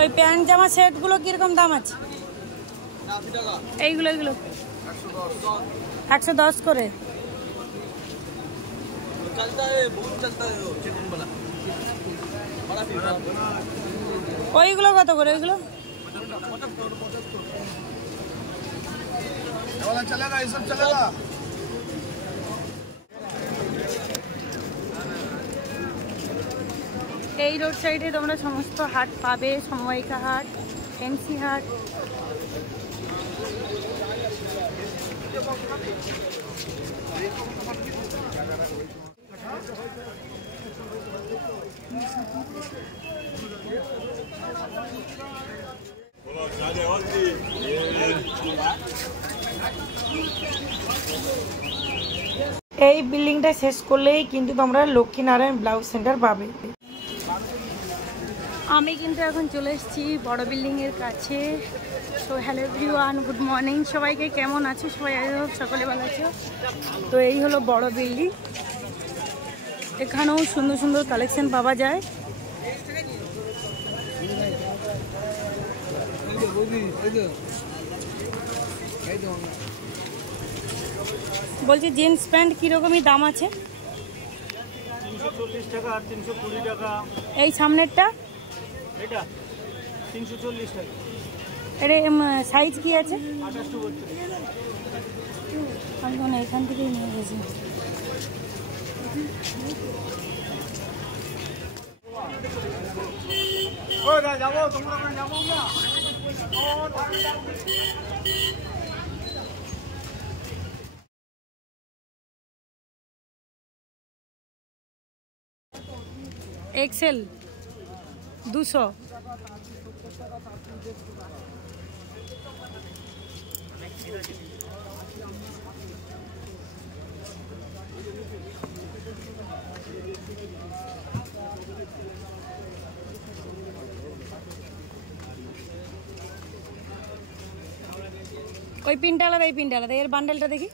ওই প্যান্ট জামা সেটগুলো কিরকম দাম আছে? এইগুলো 110 করে। ওইগুলো কত করে? ওইগুলো এই রোড সাইডে তোমরা সমস্ত হাট পাবে, সমবায়িকা হাট, ফ্যান্সি হাট। এই বিল্ডিংটা শেষ করলেই কিন্তু তোমরা লক্ষ্মীনারায়ণ ব্লাউজ সেন্টার পাবে। আমি কিন্তু এখন চলে এসেছি বড় বিল্ডিং এর কাছে। তো হ্যালো এভরিওয়ান, গুড মর্নিং সবাইকে। কেমন আছো সবাই? সকলে ভালো আছো? তো এই হলো বড় বিল্ডিং। এখানেও সুন্দর সুন্দর কালেকশন পাওয়া যায়। বলছি জিন্স প্যান্ট কিরকমই দাম আছে? 340 টাকা আর 320 টাকা। এই সামনেরটা এটা 340 টাকা। এর সাইজ কি আছে? 28 টু 32। আমি এখান থেকেই নিয়ে গেছি। যাবো তোমরা যাবো না। एक्सेल 200। कोई पिन डाला था, ये पिन डाला था। यार बंडल देखी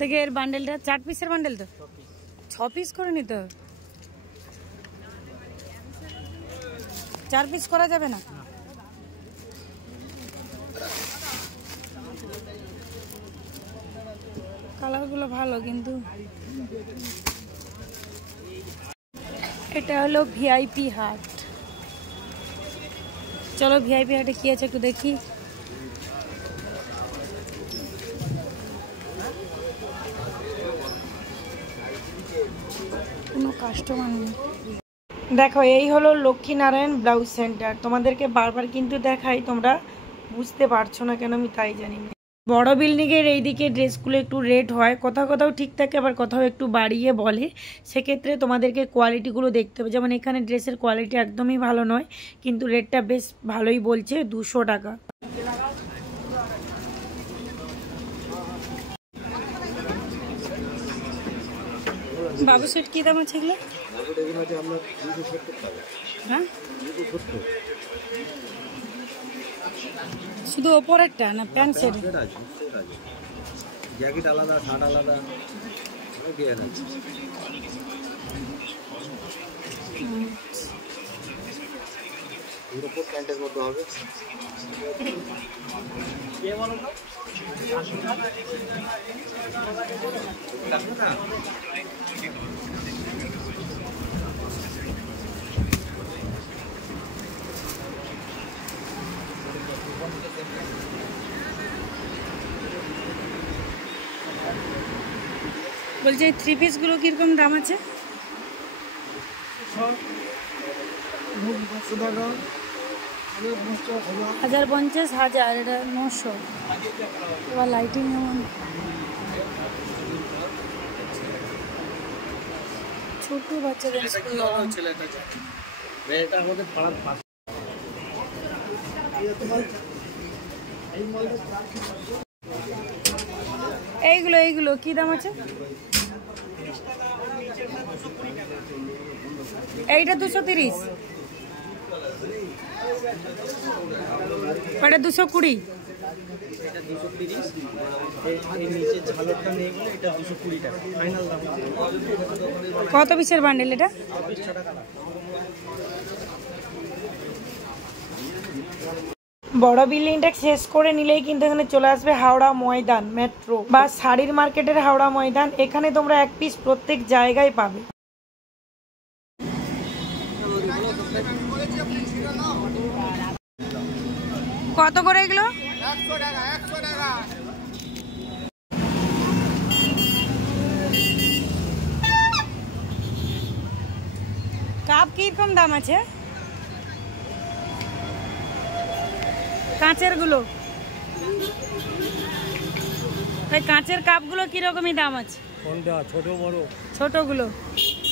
देखिए यार बंडल 4 পিসের বান্ডেল তো 6 পিস করে নিতে হবে। 4 পিস করা যাবে না? কালারগুলো ভালো কিন্তু। এটা হলো ভিআইপি হাট। চলো ভিআইপি হাটে কি আছে একটু দেখি। কোনো কাস্টমার নেই। দেখো এই হলো লক্ষ্মীনারায়ণ ব্লাউজ সেন্টার। তোমাদেরকে বারবার কিন্তু দেখাই, তোমরা বুঝতে পারছো না কেন আমি তাই জানি না। বড় বিল্ডিংয়ের এইদিকে ড্রেসগুলো একটু রেট হয়, কোথাও কোথাও ঠিক থাকে, আবার কোথাও একটু বাড়িয়ে বলে। সেক্ষেত্রে তোমাদেরকে কোয়ালিটিগুলো দেখতে হবে। যেমন এখানে ড্রেসের কোয়ালিটি একদমই ভালো নয়, কিন্তু রেটটা বেশ ভালোই বলছে, 200 টাকা। বাবু সেট কি দাম আছে এগুলো? হ্যাঁ শুধু ওপরেরটা না প্যান্ট সেট? জ্যাকেট আলাদা, শার্ট আলাদা, প্যান্টের মধ্যে হবে। বলছি 3 পিসগুলো কিরকম দাম আছে? 1050, 1000, এটা 900। এবার লাইটিং এমন ছোট বাচ্চাদের এইগুলো কি দাম আছে? এইটা 230, ওটা 220। এটা 230, এই নিচে ঝালরটা নিয়ে গেলে এটা 220 টাকা ফাইনাল দাম। কত পিসের বান্ডেল এটা? 26 টাকা। বড় বিল্ডিংটা শেষ করে নিলেই কিন্তু এখানে চলে আসবে হাওড়া ময়দান মেট্রো বা শাড়ির মার্কেটের হাওড়া ময়দান। এখানে তোমরা এক পিস প্রত্যেক জায়গায় পাবে। কত করে এগুলো? 100 টাকা, 100 টাকা। কাপ কিরকম দাম আছে? কাঁচের গুলো, এই কাঁচের কাপগুলো কিরকমই দাম আছে? কোনটা ছোট বড়? ছোটগুলো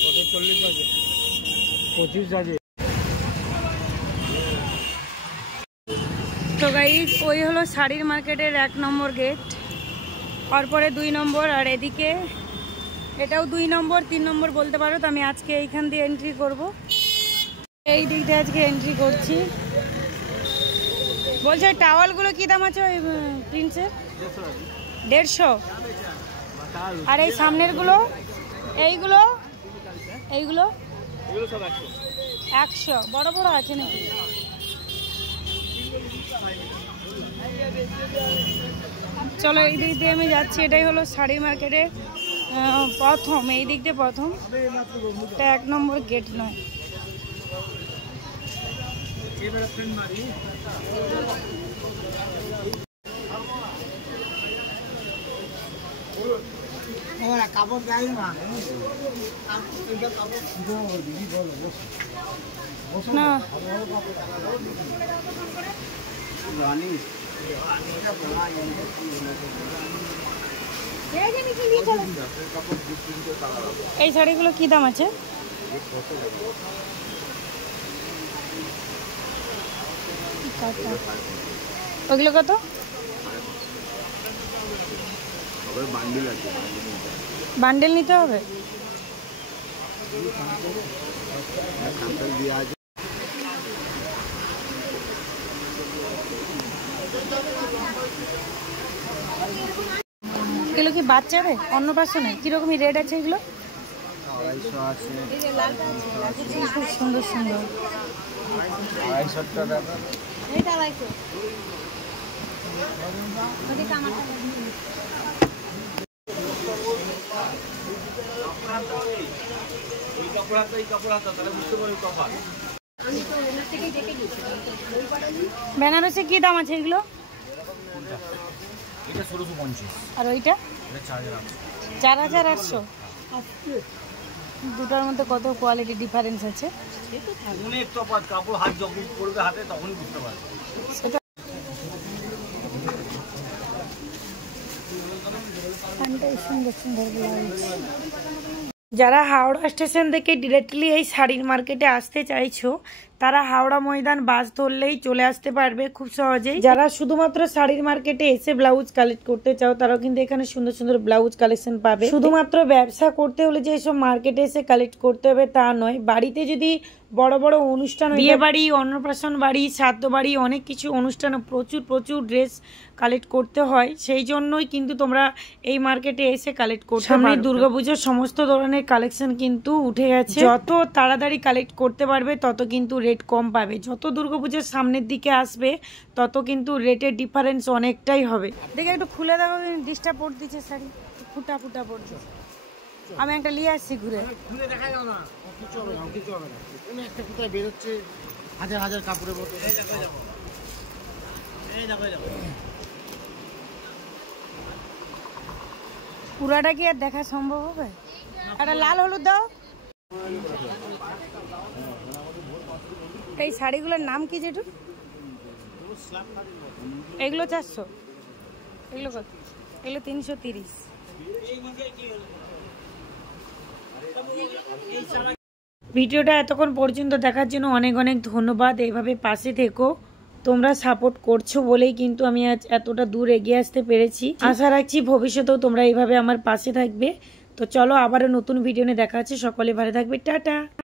ছোট 40 আছে, 25 আছে। তো গাইজ ওই হলো শাড়ির মার্কেটের 1 নম্বর গেট, তারপরে 2 নম্বর, আর এদিকে এটাও 2 নম্বর 3 নম্বর বলতে পারো। তো আমি আজকে এইখান দিয়ে এন্ট্রি করব, এই দিক দিয়ে আজকে এন্ট্রি করছি। বলছে টাওয়ালগুলো কি দাম আছে ওই প্রিন্সের? 150। আর এই সামনেরগুলো, এইগুলো এইগুলো এগুলো সব 100। 100। বড় বড় আছে নাকি? চলো এই দিক দিয়ে আমি যাচ্ছি। এটাই হলো শাড়ি মার্কেটের প্রথম, এই দিক দিয়ে প্রথম, এটা 1 নম্বর গেট নয়। কাপড় গাই না না এই শাড়িগুলো কি দাম আছে? ওগুলো কত? বান্ডেল নিতে হবে। এগুলো কি বাচ্চাদের অন্নপ্রাশনে? কিরকমই রেট আছে এগুলো? 250 আছে, খুব সুন্দর সুন্দর। 250 টাকা। বেনারসে কি দাম আছে এগুলো? এটা 1650। আর ওইটা? এটা 4800। 4800। দুটোর মধ্যে কত কোয়ালিটি ডিফারেন্স আছে? অনেক তফাৎ, কাপড় হাত যখন পড়বে হাতে তখনই বুঝতে পারবে। সেটা সুন্দর সুন্দর ব্লাউজ। যারা হাওড়া স্টেশন থেকে ডিরেক্টলি এই শাড়ির মার্কেটে আসতে চাইছো তারা হাওড়া ময়দান বাস ধরলেই চলে আসতে পারবে খুব সহজেই। যারা শুধুমাত্র শাড়ির মার্কেটে এসে ব্লাউজ কালেক্ট করতে চাও তারাও কিন্তু এখানে সুন্দর সুন্দর ব্লাউজ কালেকশন পাবে। শুধুমাত্র ব্যবসা করতে হলে যে এসব মার্কেটে এসে কালেক্ট করতে হবে তা নয়, বাড়িতে যদি বড় বড় অনুষ্ঠান, বিয়ে বাড়ি, অন্নপ্রাশন বাড়ি, শ্রাদ্ধ বাড়ি, অনেক কিছু অনুষ্ঠানে প্রচুর প্রচুর ড্রেস কালেক্ট করতে হয়, সেই জন্যই কিন্তু তোমরা এই মার্কেটে এসে কালেক্ট করতে পারো। সামনে দুর্গাপুজোর সমস্ত ধরনের কালেকশন কিন্তু উঠে গেছে, যত তাড়াতাড়ি কালেক্ট করতে পারবে তত কিন্তু রেট কম পাবে। যত দুর্গাপুজোর সামনের দিকে আসবে তত কিন্তু রেটের ডিফারেন্স অনেকটাই হবে। দেখে একটু খুলে দেখো, ডিস্টার্ব পড় দিচ্ছে শাড়ি, ফুটা ফুটা পড়ছে। আমি একটা নিয়ে আসছি ঘুরে। খুলে দেখা যাও না, কিছু হবে না, কিছু হবে না। কোনো একটা কোথায় বের হচ্ছে হাজার হাজার কাপড়ের মতো। এই দেখো যাবো, এই দেখো যাবো। পুরাটা কি আর দেখা সম্ভব হবে? একটা লাল হলুদ দাও। এই শাড়িগুলোর নাম কি যেটু? এগুলো 400, এগুলো কত? এগুলো 330। ভিডিওটা এতক্ষণ পর্যন্ত দেখার জন্য অনেক অনেক ধন্যবাদ। এইভাবে পাশে থেকো, তোমরা সাপোর্ট করছো বলেই কিন্তু আমি আজ এতটা দূর এগিয়ে আসতে পেরেছি। আশা রাখছি ভবিষ্যতেও তোমরা এইভাবে আমার পাশে থাকবে। তো চলো আবারও নতুন ভিডিও নিয়ে দেখা হচ্ছে। সকলে ভালো থাকবে, টাটা।